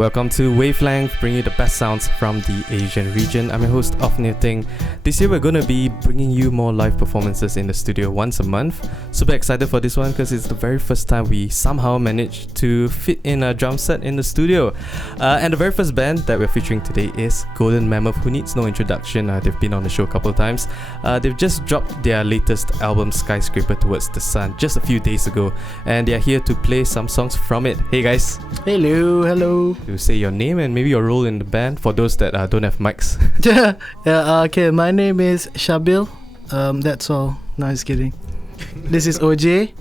Welcome to Wavelength, bringing you the best sounds from the Asian region. I'm your host, Ting. This year we're going to be bringing you more live performances in the studio once a month. Super excited for this one because it's the very first time we somehow managed to fit in a drum set in the studio. And the very first band that we're featuring today is Golden Mammoth, who needs no introduction. They've been on the show a couple of times. They've just dropped their latest album, Skyscraper Towards the Sun, just a few days ago. And they're here to play some songs from it. Hey guys. Hello. You say your name and maybe your role in the band for those that don't have mics. Okay, my name is Shabil. That's all. No, just kidding. This is OJ.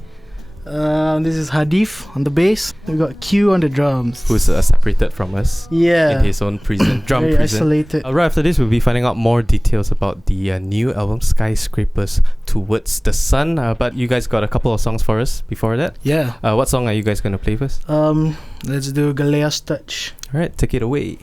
This is Hadif on the bass. We got Q on the drums. Who's separated from us. Yeah. In his own prison, drum Very prison. Isolated. Right after this, we'll be finding out more details about the new album, Skyscrapers Towards the Sun. But you guys got a couple of songs for us before that. Yeah. What song are you guys going to play first? Let's do Galea's Touch. Alright, take it away.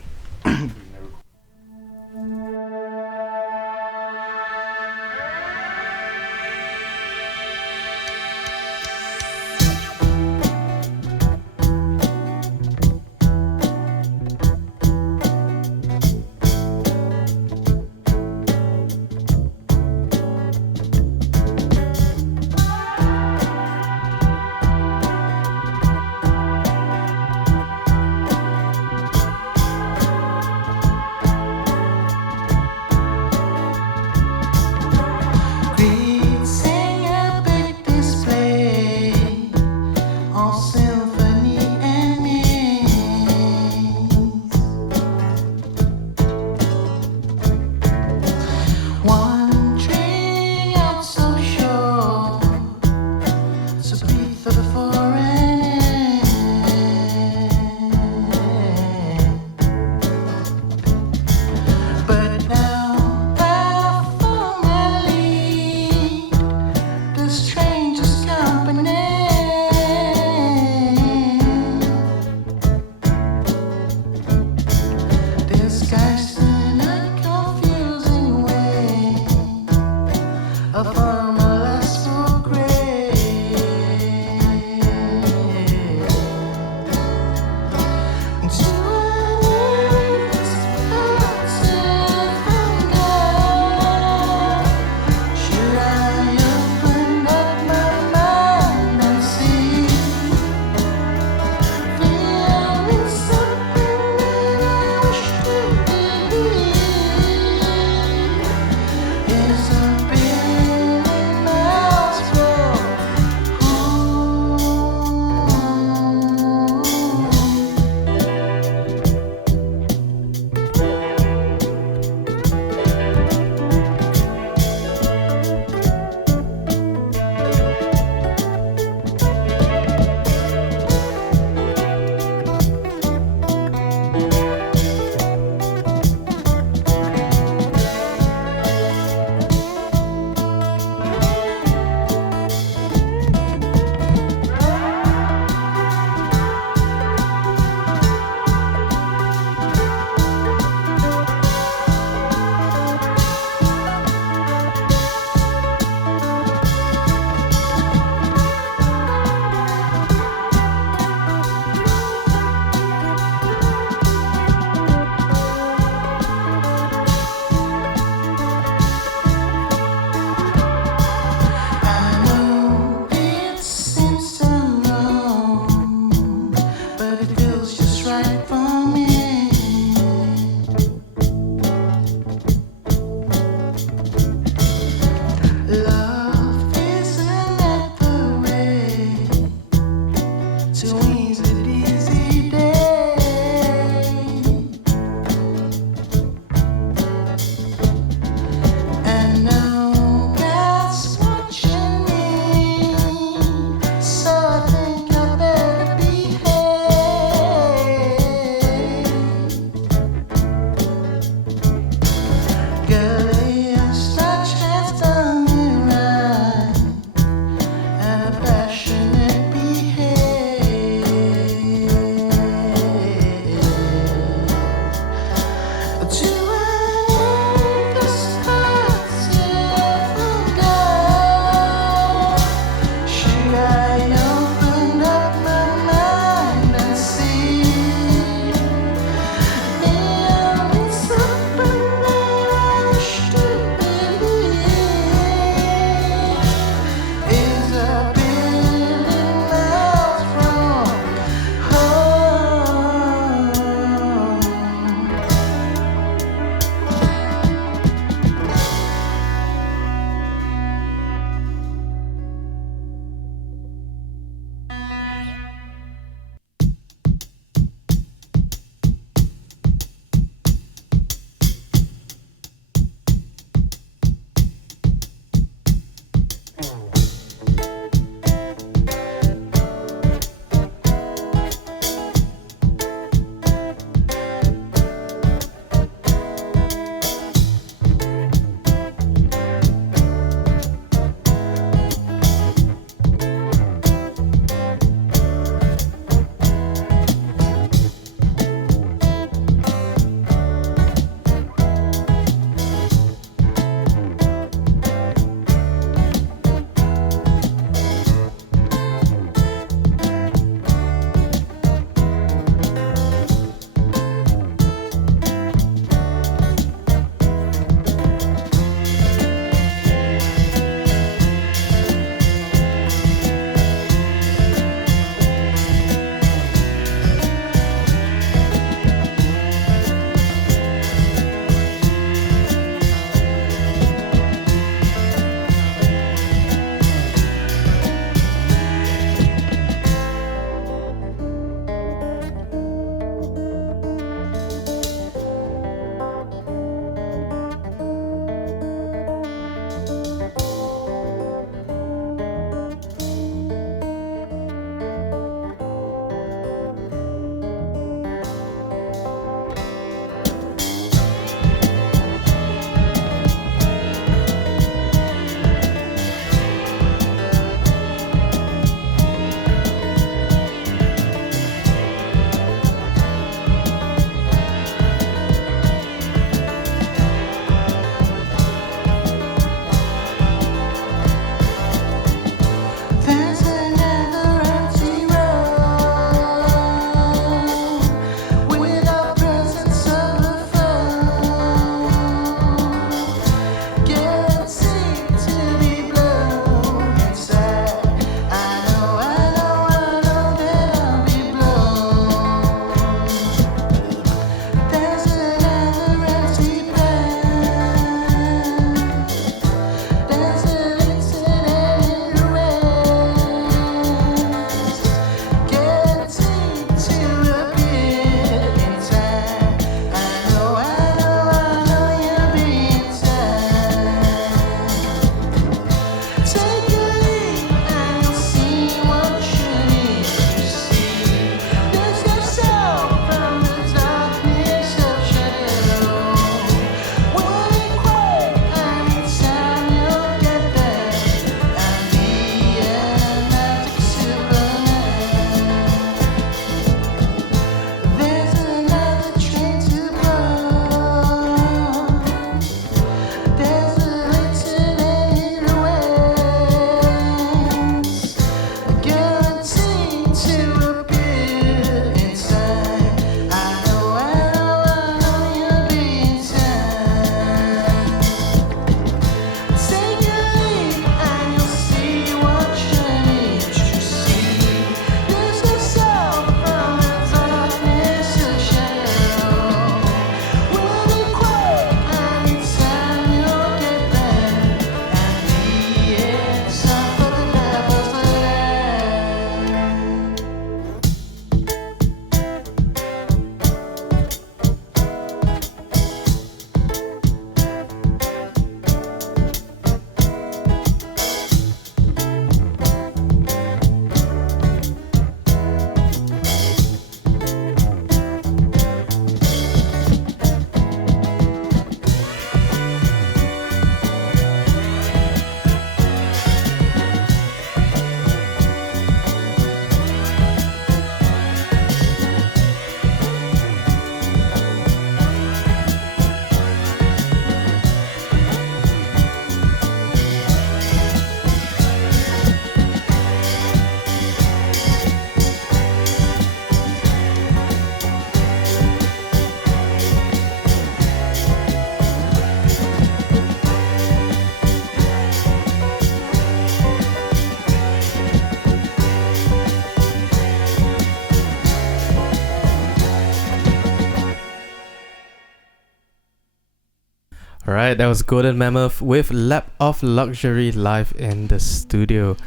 Alright, that was Golden Mammoth with Lap of Luxury live in the studio.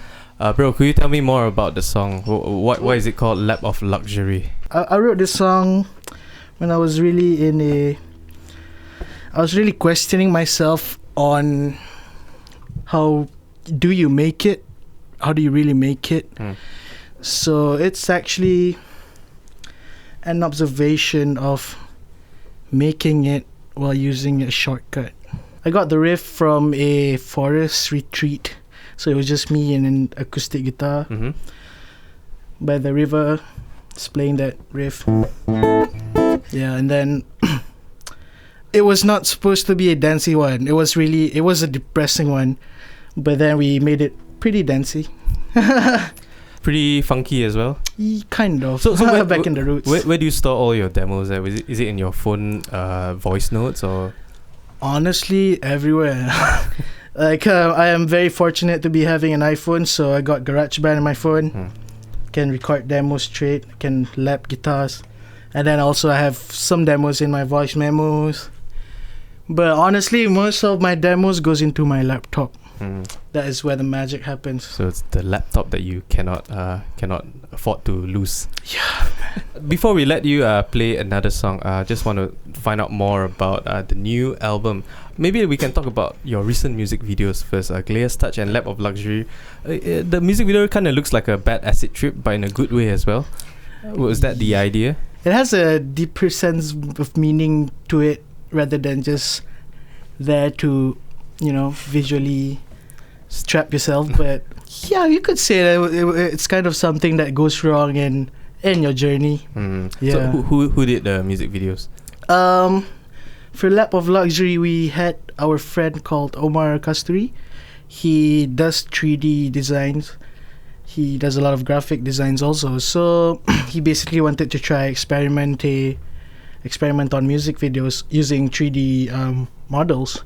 Bro, could you tell me more about the song? Why is it called Lap of Luxury? I wrote this song when I was really questioning myself on how do you make it? How do you really make it? So it's actually an observation of making it while using a shortcut. I got the riff from a forest retreat. So it was just me and an acoustic guitar by the river, just playing that riff. Yeah, and then it was not supposed to be a dancey one. It was a depressing one, but then we made it pretty dancey. Pretty funky as well. Kind of. So back in the roots. Where do you store all your demos? Is it in your phone voice notes or? Honestly, everywhere. I am very fortunate to be having an iPhone, so I got GarageBand on my phone. Can record demos straight. Can lap guitars, and then also I have some demos in my voice memos. But honestly, most of my demos goes into my laptop. That is where the magic happens. So it's the laptop that you cannot afford to lose. Yeah. Before we let you play another song, just want to find out more about the new album. Maybe we can talk about your recent music videos first. Glaia's Touch and Lap of Luxury. The music video kind of looks like a bad acid trip, but in a good way as well. Was that the idea? It has a deeper sense of meaning to it rather than just there to, visually strap yourself. But yeah, you could say that it's kind of something that goes wrong in your journey. Yeah. So who did the music videos? For Lap of Luxury, we had our friend called Omar Kasturi. He does 3D designs. He does a lot of graphic designs also. So he basically wanted to try experiment on music videos using 3D models.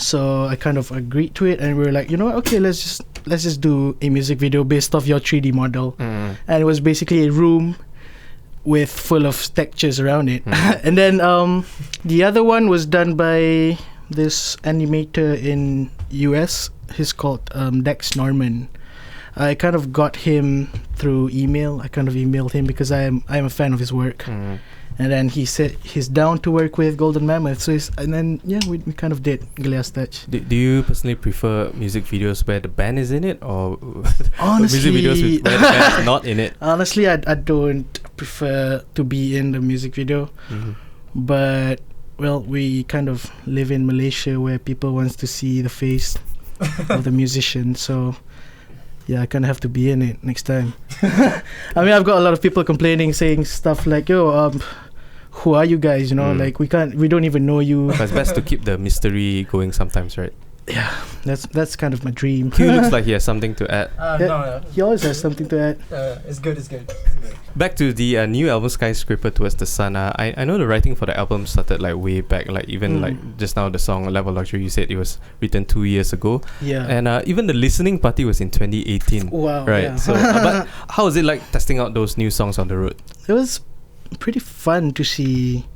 So I kind of agreed to it, and we were like, okay, let's just do a music video based off your 3D model. And it was basically a room with full of textures around it. And then the other one was done by this animator in US. He's called Dex Norman. I kind of got him through email. I kind of emailed him because I'm a fan of his work. And then he said he's down to work with Golden Mammoth. So we kind of did Glaia's Touch. Do you personally prefer music videos where the band is in it, or honestly, music videos where the band is not in it? Honestly, I don't prefer to be in the music video. But we kind of live in Malaysia where people wants to see the face of the musician. So yeah, I kind of have to be in it next time. I mean, I've got a lot of people complaining, saying stuff like, who are you guys? Like we don't even know you. But it's best to keep the mystery going sometimes, right? Yeah, that's kind of my dream. He looks like he has something to add. No. He always has something to add. It's good. Back to the new album Skyscraper Towards the Sun. I know the writing for the album started like way back, like even like just now the song Level Luxury, you said it was written 2 years ago. Yeah. And even the listening party was in 2018. Wow. Right. Yeah. So but how is it like testing out those new songs on the road? It was pretty fun to see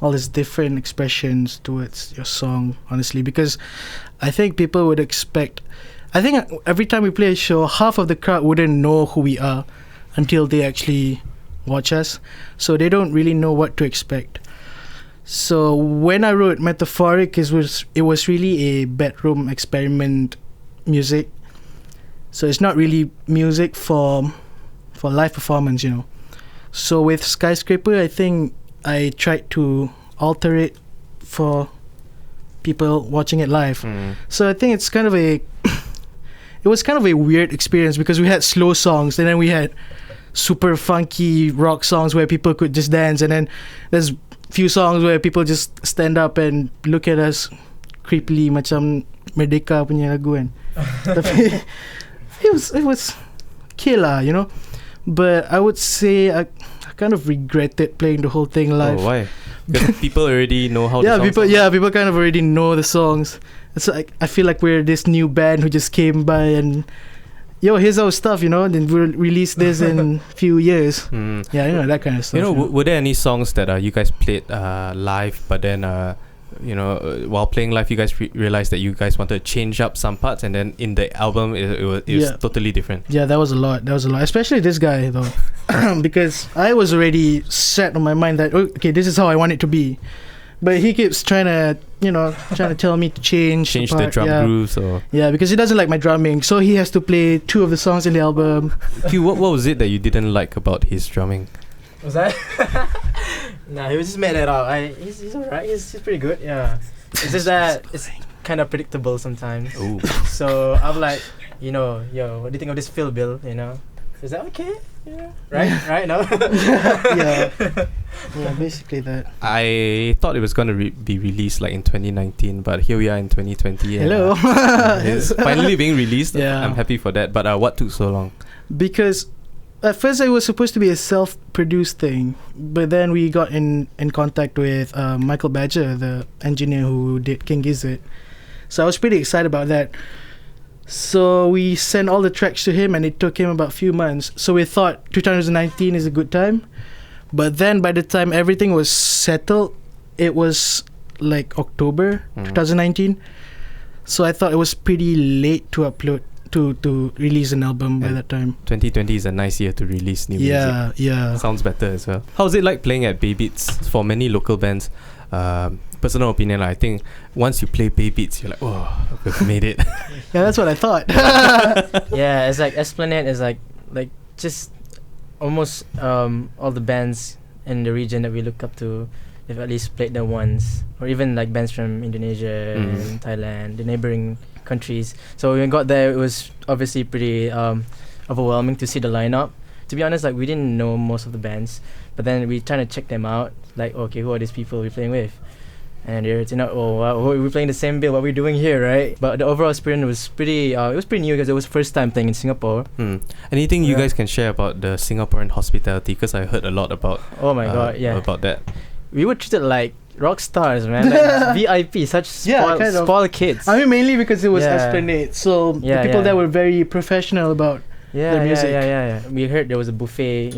all these different expressions towards your song, honestly, because I think people would expect, I think every time we play a show, half of the crowd wouldn't know who we are until they actually watch us, so they don't really know what to expect. So when I wrote Metaphoric, it was really a bedroom experiment music, so it's not really music for live performance, So with Skyscraper, I think I tried to alter it for people watching it live. So I think it's kind of it was kind of a weird experience because we had slow songs and then we had super funky rock songs where people could just dance, and then there's few songs where people just stand up and look at us creepily macam Merdeka punya lagu kan. Tapi it was killer, But I would say I kind of regretted playing the whole thing live. Oh, why? Because people already know how the songs people kind of already know the songs. It's like I feel like we're this new band who just came by and here's our stuff, then we'll release this in few years. Yeah, that kind of stuff. Were there any songs that you guys played live but then while playing live, you guys realized that you guys wanted to change up some parts, and then in the album, it was totally different. Yeah, that was a lot. Especially this guy, though. Because I was already set on my mind that, okay, this is how I want it to be. But he keeps trying to tell me to change the drum grooves, or because he doesn't like my drumming, so he has to play 2 of the songs in the album. What was it that you didn't like about his drumming? Was that? Nah, he was just made it up. He's alright. He's pretty good. Yeah. It's just that it's kind of predictable sometimes. Ooh. So I'm like, yo, what do you think of this fill, Bill? Is that okay? Yeah. Right? No. Yeah. Yeah, basically that. I thought it was going to be released like in 2019, but here we are in 2020. Hello. It's finally being released. Yeah. I'm happy for that. But what took so long? Because at first it was supposed to be a self-produced thing, but then we got in contact with Michael Badger, the engineer who did King Gizzard. So I was pretty excited about that. So we sent all the tracks to him, and it took him about a few months. So we thought 2019 is a good time. But then by the time everything was settled, it was like October 2019. So I thought it was pretty late to upload, to release an album by that time. 2020 is a nice year to release new music. Yeah. Sounds better as well. How's it like playing at Bay Beats? For many local bands, personal opinion, I think once you play Bay Beats, you're like, oh, we've made it. Yeah, that's what I thought. Yeah, it's like Esplanade is like just almost all the bands in the region that we look up to, they've at least played there once, or even like bands from Indonesia and Thailand, the neighboring countries. So when we got there, it was obviously pretty overwhelming to see the lineup. To be honest, like we didn't know most of the bands, but then we trying to check them out. Like, okay, who are these people we're playing with? And they're we're playing the same bill. What we're doing here, right? But the overall experience was pretty. It was pretty new because it was first time playing in Singapore. Anything you guys can share about the Singaporean hospitality? Because I heard a lot about. Oh my god, yeah. About that. We were treated like rock stars, man. Like VIP, such spoiled kids. I mean, mainly because it was Esplanade, so the people there were very professional about their music. Yeah. We heard there was a buffet,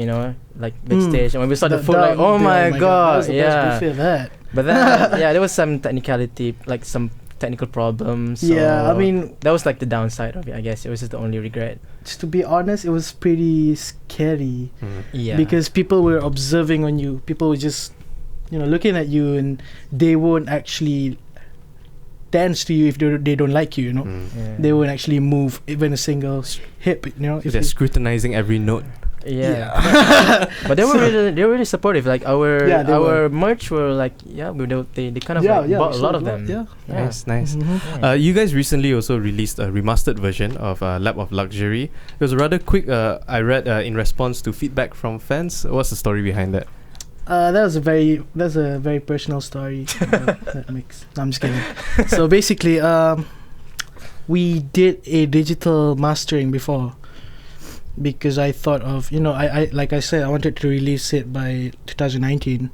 like backstage, and when we saw the food, like, oh my god, that was the best buffet of that. But then, there was some technicality, like some technical problems. So I mean, that was like the downside of it. I guess it was just the only regret. Just to be honest, it was pretty scary. Yeah. Because people were observing on you. People were just, looking at you, and they won't actually dance to you if they don't like you. They won't actually move even a single hip. If they're scrutinizing every note. Yeah. But they were really supportive. Like our merch were like they kind of bought a lot of them. Yeah. Nice. You guys recently also released a remastered version of Lap of Luxury. It was rather quick. I read in response to feedback from fans. What's the story behind that? That's a very personal story. That makes. No, I'm just kidding. So basically, we did a digital mastering before, because I thought of, I like I said, I wanted to release it by 2019.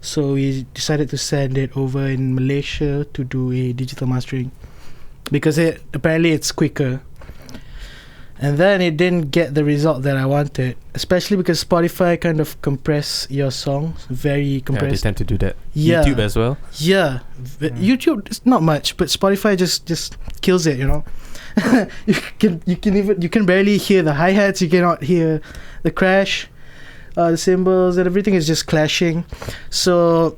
So we decided to send it over in Malaysia to do a digital mastering, because apparently it's quicker. And then it didn't get the result that I wanted, especially because Spotify kind of compress your songs, very compressed. Yeah, they tend to do that. Yeah. YouTube as well. Yeah, YouTube is not much, but Spotify just kills it. You can barely hear the hi-hats. You cannot hear the crash, the cymbals, and everything is just clashing. So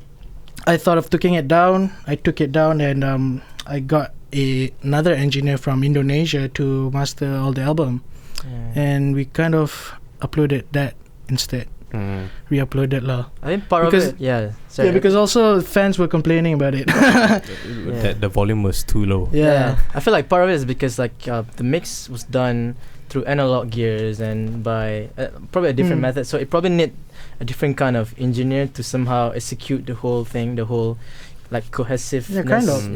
I thought of taking it down. I took it down, and I got another engineer from Indonesia to master all the album, and we kind of uploaded that instead. Re-uploaded lah. I think part of it, Sorry. Yeah, because also fans were complaining about it. That the volume was too low. Yeah. I feel like part of it is because the mix was done through analog gears and by probably a different method, so it probably need a different kind of engineer to somehow execute the whole thing, the whole like cohesiveness, kind of.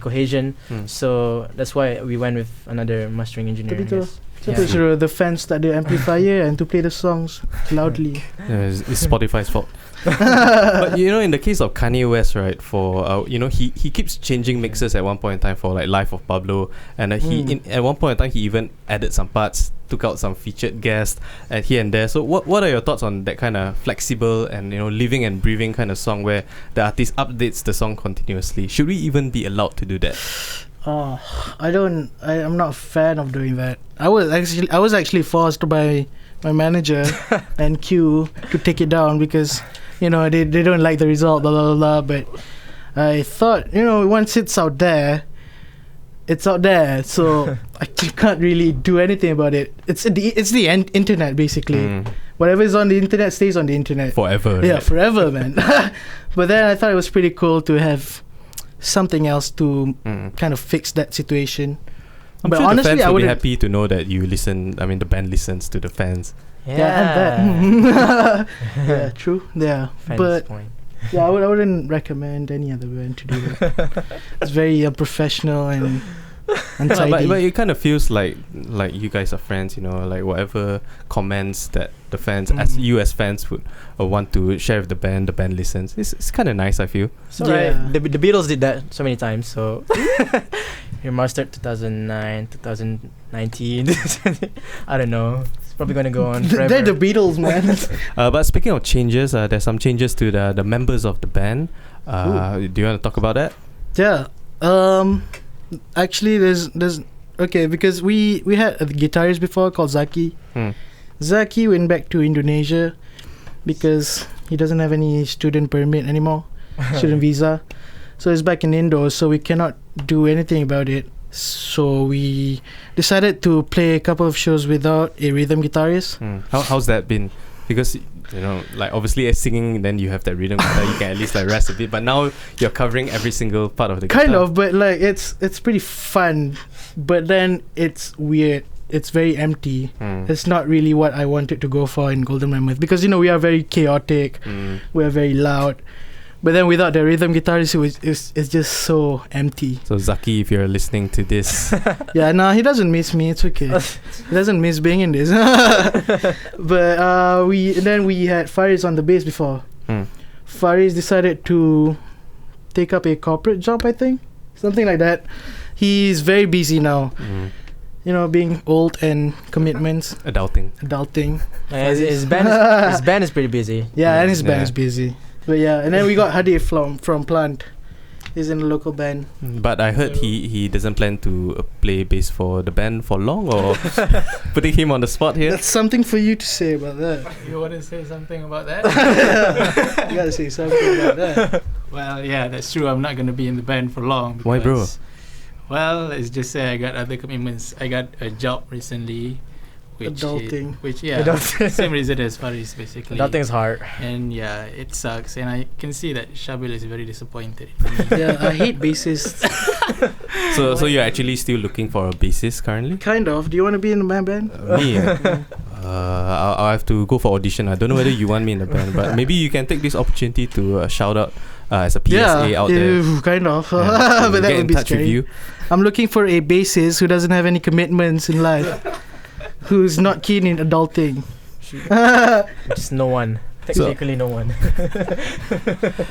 cohesion. So that's why we went with another mastering engineer. So to show the fans start the amplifier and to play the songs loudly. Yeah, it's Spotify's fault. But in the case of Kanye West, right, for he keeps changing mixes at one point in time for like Life of Pablo, and at one point in time he even added some parts, took out some featured guests and here and there. So what are your thoughts on that kind of flexible and living and breathing kind of song where the artist updates the song continuously? Should we even be allowed to do that? I'm not a fan of doing that. I was actually forced by my manager and Q to take it down because they don't like the result, blah blah blah. But I thought once it's out there, so I can't really do anything about it. It's the internet basically. Whatever is on the internet stays on the internet forever. Yeah, forever, man. But then I thought it was pretty cool to have something else to kind of fix that situation. But sure honestly, the fans would be happy to know that you listen. I mean, the band listens to the fans. Yeah, and that. Yeah, true. Yeah, Fans but point. yeah, I wouldn't recommend any other band to do that. It's very unprofessional and untidy. But it kind of feels like you guys are friends. Like whatever comments that the fans, as you as fans would want to share with the band listens. It's kind of nice, I feel. So right, the Beatles did that so many times. So Remastered 2009, 2019. I don't know. It's probably gonna go on forever. They're the Beatles, man. But speaking of changes, there's some changes to the members of the band. Do you want to talk about that? Yeah. Actually, there's okay, because we had a guitarist before called Zaki. Zaki went back to Indonesia because he doesn't have any student permit anymore, student visa. So he's back in Indo, so we cannot do anything about it. So we decided to play a couple of shows without a rhythm guitarist. How's that been? Because like obviously as singing, then you have that rhythm guitar, you can at least like rest a bit. But now you're covering every single part of the guitar. Kind of, but like it's pretty fun. But then it's weird. It's very empty. It's not really what I wanted to go for in Golden Mammoth because we are very chaotic. We are very loud. But then without the rhythm guitarist, it's just so empty. So Zaki, if you're listening to this, yeah, no, he doesn't miss me. It's okay. He doesn't miss being in this. But we had Faris on the bass before. Faris decided to take up a corporate job, I think, something like that. He's very busy now. Being old and commitments. Adulting. His band is pretty busy. Yeah, and his band is busy. But yeah, and then we got Hadi from Plant. He's in a local band. But I heard he doesn't plan to play bass for the band for long, or putting him on the spot here. That's something for you to say about that. You want to say something about that? You gotta say something about that. Well, yeah, that's true. I'm not gonna be in the band for long. Why, bro? Well, let's just say I got other commitments. I got a job recently. Adulting. Same reason as Faris, basically. Adulting is hard. And yeah, it sucks. And I can see that Shabil is very disappointed. Yeah, I hate bassists. So you're actually still looking for a bassist currently? Kind of. Do you want to be in my band? Me? I'll have to go for audition. I don't know whether you want me in the band, but maybe you can take this opportunity to shout out as a PSA out there. Kind of. Yeah, but that would be touch scary. With you. I'm looking for a bassist who doesn't have any commitments in life. Who's not keen in adulting. Just no one. Technically no one.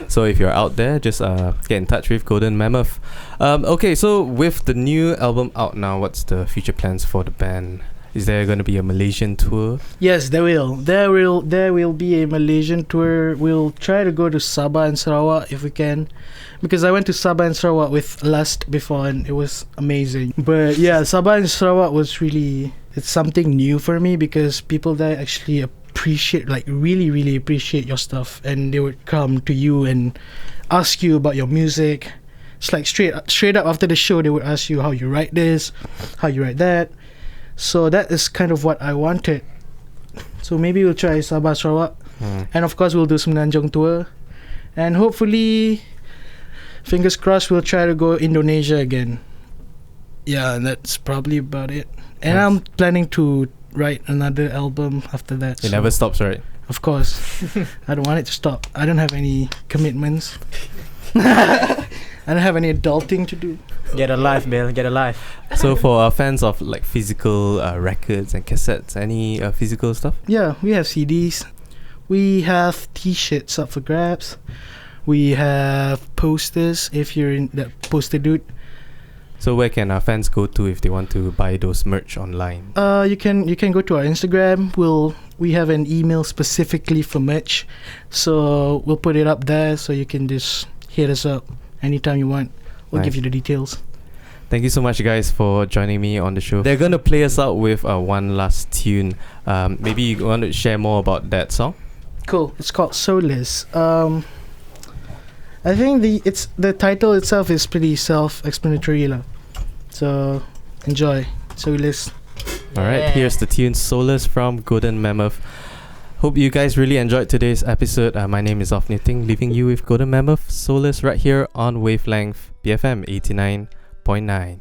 So if you're out there, just get in touch with Golden Mammoth. Okay, so with the new album out now, what's the future plans for the band? Is there going to be a Malaysian tour? Yes, there will. There will be a Malaysian tour. We'll try to go to Sabah and Sarawak if we can, because I went to Sabah and Sarawak with Lust before and it was amazing. But yeah, Sabah and Sarawak was it's something new for me because people there actually appreciate, like really appreciate your stuff, and they would come to you and ask you about your music. It's like straight up after the show they would ask you how you write this, how you write that. So that is kind of what I wanted. So maybe we'll try Sabah Sarawak, and of course we'll do some Nanjong tour, and hopefully, fingers crossed, we'll try to go Indonesia again. Yeah, and that's probably about it. And nice. I'm planning to write another album after that. It never stops, right? Of course. I don't want it to stop. I don't have any commitments. I don't have any adulting to do. Get a life, Bill. Get a life. So for fans of like physical records and cassettes, any physical stuff? Yeah, we have CDs. We have T-shirts up for grabs. We have posters if you're in that poster dude. So where can our fans go to if they want to buy those merch online? You can go to our Instagram. We have an email specifically for merch, so we'll put it up there so you can just hit us up anytime you want. We'll give Nice. you the details. Thank you so much, guys, for joining me on the show. They're gonna play us out with one last tune. Maybe you want to share more about that song? Cool. It's called Solace. I think the title itself is pretty self-explanatory lah. So enjoy Solace. All right, Yeah. here's the tune Solace from Golden Mammoth. Hope you guys really enjoyed today's episode. My name is Off Knitting, leaving you with Golden Mammoth Solace right here on Wavelength BFM 89.9.